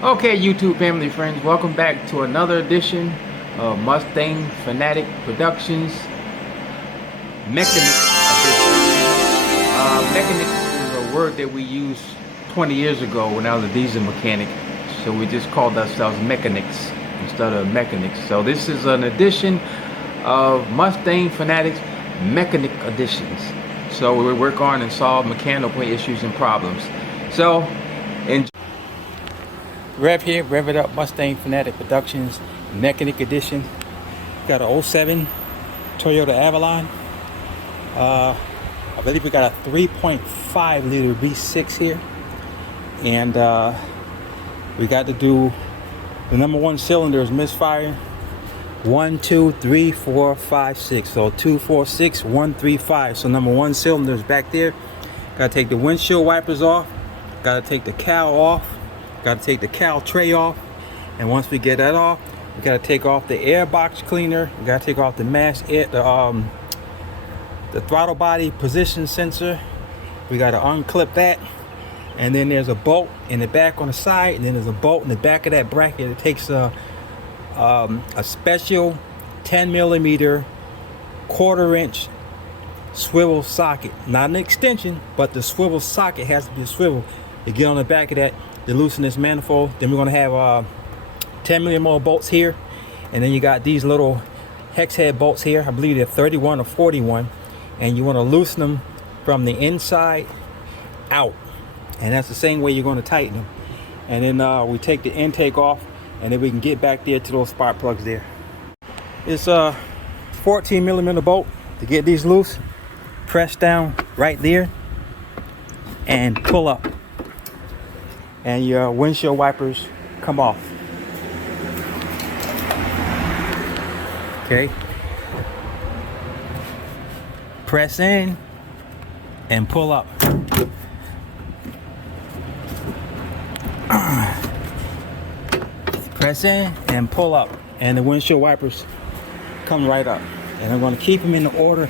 Okay, YouTube family friends, welcome back to another edition of Mustang Fanatic Productions Mechanic Edition. Mechanic is a word that we used 20 years ago when I was a diesel mechanic, so we just called ourselves mechanics instead of mechanics. So this is an edition of Mustang Fanatics Mechanic Editions. So we work on and solve mechanical issues and problems. So enjoy. Rev here, Rev It Up Mustang Fanatic Productions Mechanic Edition. Got a 07 Toyota Avalon. I believe we got a 3.5 liter V6 here. And we got to do the number one cylinder is misfiring. 1, 2, 3, 4, 5, 6. So 2, 4, 6, 1, 3, 5. So number one cylinder is back there. Got to take the windshield wipers off. Got to take the cowl off. Got to take the cowl tray off, and once we get that off, we got to take off the air box cleaner. We got to take off the the throttle body position sensor. We got to unclip that, and then there's a bolt in the back on the side, and then there's a bolt in the back of that bracket. It takes a special 10 millimeter 1/4 inch swivel socket, not an extension, but the swivel socket has to be a swivel. You get on the back of that to loosen this manifold. Then we're going to have 10 millimeter bolts here, and then you got these little hex head bolts here. I believe they're 31 or 41, and you want to loosen them from the inside out, and that's the same way you're going to tighten them. And then we take the intake off, and then we can get back there to those spark plugs there. It's a 14 millimeter bolt. To get these loose, press down right there and pull up, and your windshield wipers come off. Okay. Press in and pull up. Press in and pull up, and the windshield wipers come right up. And I'm going to keep them in the order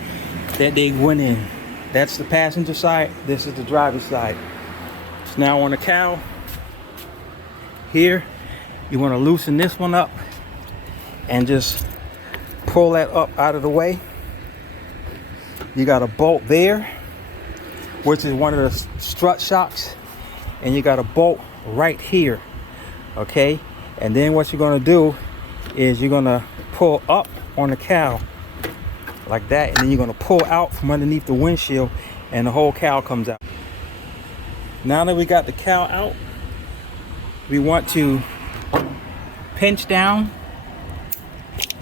that they went in. That's the passenger side. This is the driver's side. So now on the cowl here, you want to loosen this one up and just pull that up out of the way. You got a bolt there, which is one of the strut shocks, and you got a bolt right here. Okay, and then what you're going to do is you're going to pull up on the cowl like that, and then you're going to pull out from underneath the windshield, and the whole cowl comes out. Now that we got the cowl out, we want to pinch down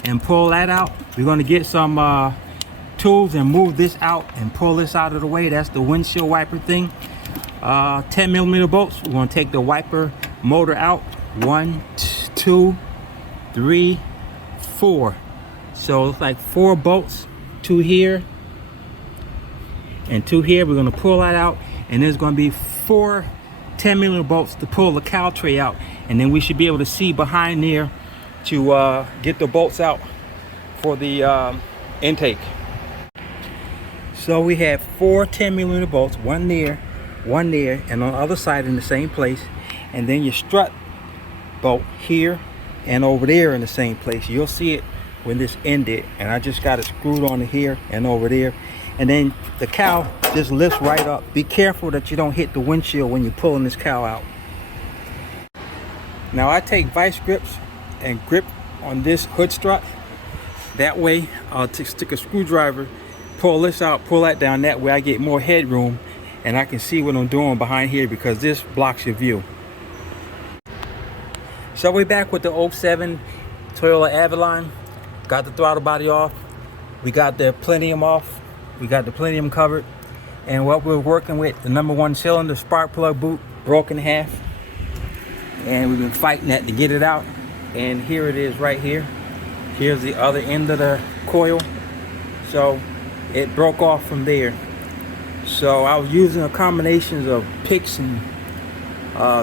and pull that out. We're going to get some tools and move this out and pull this out of the way. That's the windshield wiper thing. 10 millimeter bolts. We're going to take the wiper motor out. 1, 2, 3, 4. So it's like 4 bolts, 2 here and 2 here. We're going to pull that out, and there's going to be 4 10 millimeter bolts to pull the cowl tray out, and then we should be able to see behind there to get the bolts out for the intake. So we have 4 10 millimeter bolts, one there, and on the other side in the same place, and then your strut bolt here and over there in the same place. You'll see it when this ended, and I just got it screwed on here and over there, and then the cowl just lifts right up. Be careful that you don't hit the windshield when you're pulling this cowl out. Now I take vice grips and grip on this hood strut. That way I'll stick a screwdriver, pull this out, pull that down. That way I get more headroom, and I can see what I'm doing behind here, because this blocks your view. So we're back with the 07 Toyota Avalon. Got the throttle body off. We got the plenum off. We got the plenum covered. And what we're working with, the number one cylinder spark plug boot broken in half. And we've been fighting that to get it out. And here it is right here. Here's the other end of the coil. So it broke off from there. So I was using a combination of picks and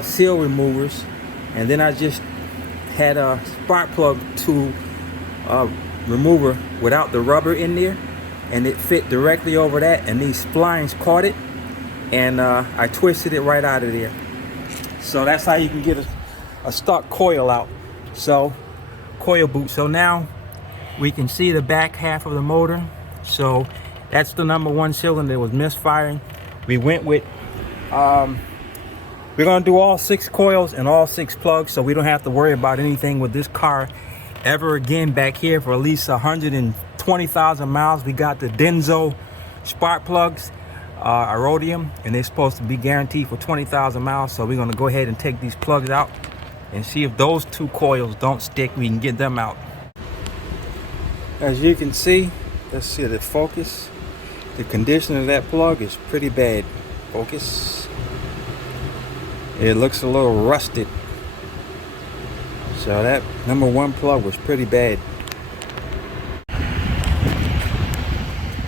seal removers. And then I just had a spark plug tool remover without the rubber in there, and it fit directly over that, and these splines caught it, and I twisted it right out of there. So that's how you can get a stuck coil out. So coil boot. So now we can see the back half of the motor. So that's the number 1 cylinder that was misfiring. We went with we're gonna do all 6 coils and all 6 plugs, so we don't have to worry about anything with this car ever again back here for at least 120,000 miles. We got the Denso spark plugs, Rhodium, and they're supposed to be guaranteed for 20,000 miles. So we're gonna go ahead and take these plugs out and see if those 2 coils don't stick. We can get them out. As you can see, let's see the focus. The condition of that plug is pretty bad. Focus. It looks a little rusted. So that number 1 plug was pretty bad.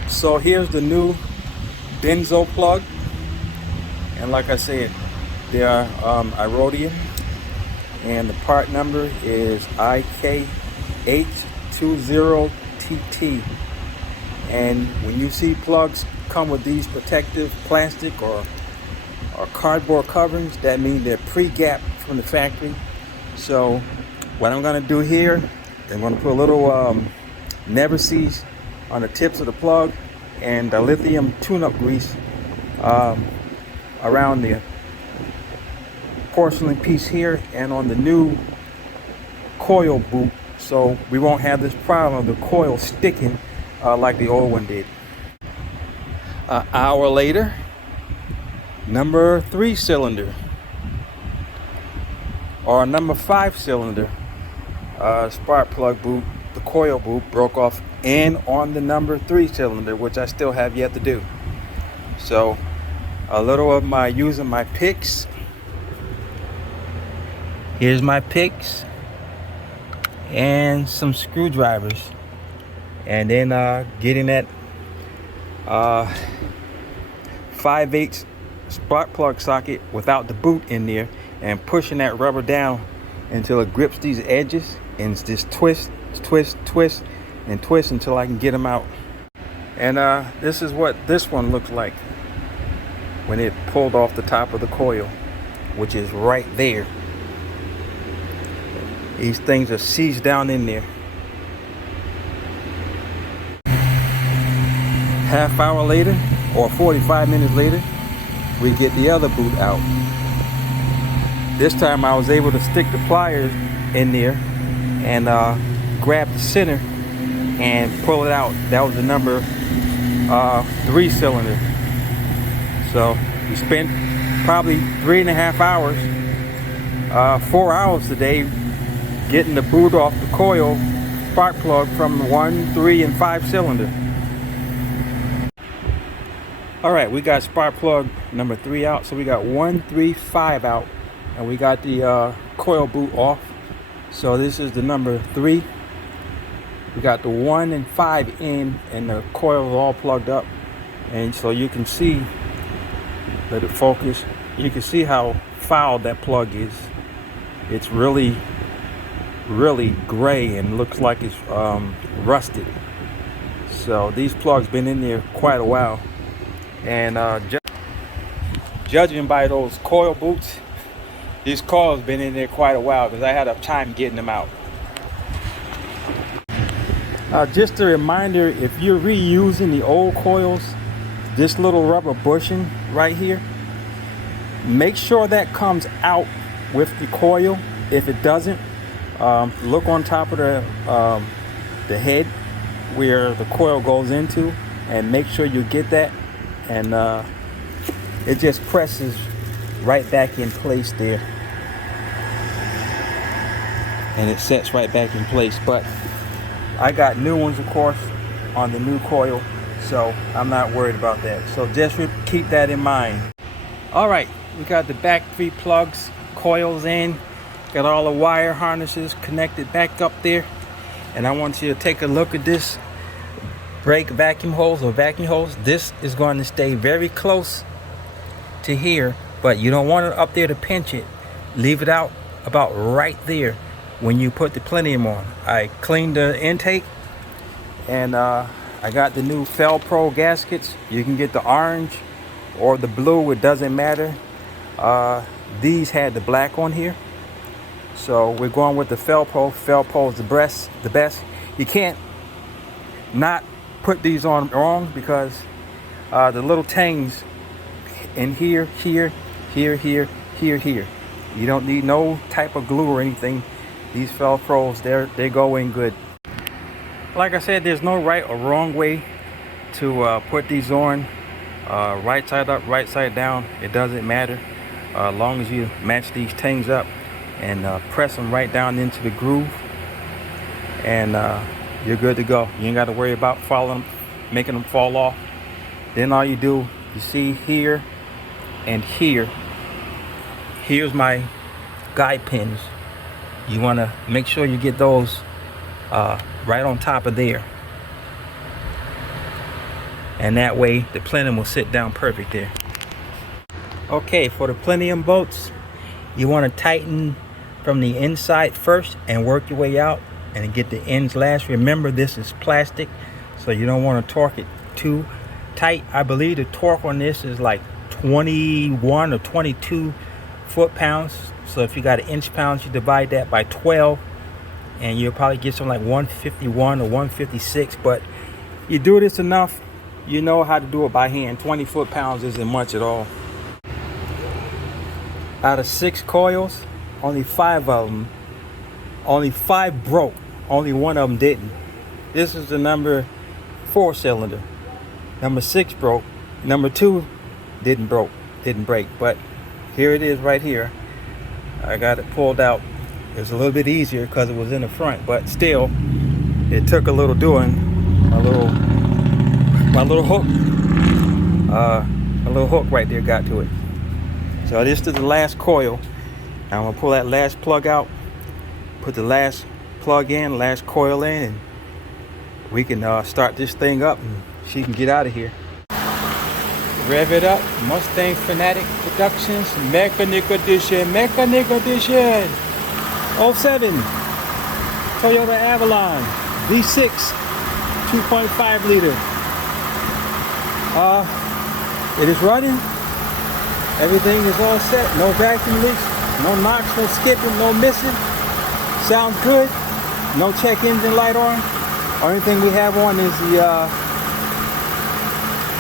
So here's the new Denso plug. And like I said, they are Rhodium. And the part number is IK820TT. And when you see plugs come with these protective plastic or cardboard coverings, that means they're pre-gapped from the factory. So what I'm going to do here, I'm going to put a little never seize on the tips of the plug and the lithium tune-up grease around the porcelain piece here and on the new coil boot, so we won't have this problem of the coil sticking like the old one did. An hour later, number 3 cylinder or number 5 cylinder spark plug boot, the coil boot broke off and on the number 3 cylinder, which I still have yet to do. So a little of my using my picks. Here's my picks and some screwdrivers, and then getting that 5/8 spark plug socket without the boot in there and pushing that rubber down until it grips these edges and just twist and twist until I can get them out. And this is what this one looks like when it pulled off the top of the coil, which is right there. These things are seized down in there. Half hour later or 45 minutes later, we get the other boot out. This time I was able to stick the pliers in there and grab the center and pull it out. That was the number 3 cylinder. So we spent probably 3.5 hours, 4 hours today getting the boot off the coil spark plug from 1, 3, and 5 cylinder. All right, we got spark plug number 3 out, so we got 1, 3, 5 out, and we got the coil boot off. So this is the number 3. We got the 1 and 5 in, and the coil is all plugged up. And so you can see, let it focus, you can see how foul that plug is. It's really gray and looks like it's rusted. So these plugs been in there quite a while, and judging by those coil boots, these coils been in there quite a while because I had a time getting them out. Just a reminder, if you're reusing the old coils, this little rubber bushing right here, make sure that comes out with the coil. If it doesn't, look on top of the head where the coil goes into and make sure you get that, and it just presses right back in place there and it sets right back in place. But I got new ones, of course, on the new coil, so I'm not worried about that. So just keep that in mind. All right, we got the back 3 plugs, coils in, got all the wire harnesses connected back up there, and I want you to take a look at this brake vacuum hose or vacuum hose. This is going to stay very close to here, but you don't want it up there to pinch it. Leave it out about right there when you put the plenum on. I cleaned the intake, and I got the new Fel Pro gaskets. You can get the orange or the blue, it doesn't matter. These had the black on here, So we're going with the Felpo. Felpo is the best. You can't not put these on wrong because the little tangs in here. You don't need no type of glue or anything. These Felpros, they go in good. Like I said, there's no right or wrong way to put these on. Right side up, right side down, it doesn't matter. As long as you match these tangs up and press them right down into the groove, and you're good to go. You ain't got to worry about making them fall off. Then all you do, you see here and here, here's my guide pins. You want to make sure you get those right on top of there, and that way the plenum will sit down perfect there. Okay, for the plenum bolts, you want to tighten from the inside first and work your way out and get the ends last. Remember, this is plastic, so you don't want to torque it too tight. I believe the torque on this is like 21 or 22 foot-pounds. So if you got inch-pounds, you divide that by 12 and you'll probably get something like 151 or 156. But you do this enough, you know how to do it by hand. 20 foot-pounds isn't much at all. Out of 6 coils, only 5 of them, only 5 broke. Only 1 of them didn't. This is the number 4 cylinder. Number 6 broke. Number 2 didn't break. But here it is right here. I got it pulled out. It was a little bit easier because it was in the front, but still, it took a little doing. My little hook, a little hook right there got to it. So this is the last coil. Now I'm gonna pull that last plug out, put the last plug in, last coil in, and we can start this thing up and she can get out of here. Rev it up, Mustang Fanatic Productions, Mechanic Edition, 07, Toyota Avalon V6, 2.5 liter. It is running. Everything is all set. No vacuum leaks, no knocks, no skipping, no missing. Sounds good. No check engine light on. Only thing we have on is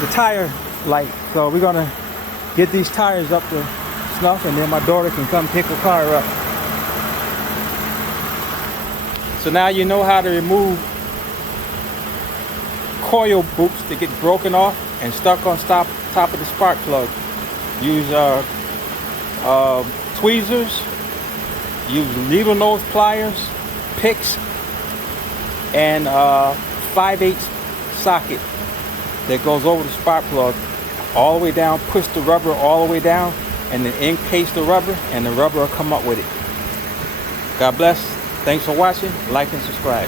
the tire light. So we're gonna get these tires up to snuff, and then my daughter can come pick the car up. So now you know how to remove coil boops that get broken off and stuck on top of the spark plug. Use tweezers, use needle nose pliers, picks, and 5/8 socket that goes over the spark plug all the way down. Push the rubber all the way down and then encase the rubber, and the rubber will come up with it. God bless. Thanks for watching. Like and subscribe.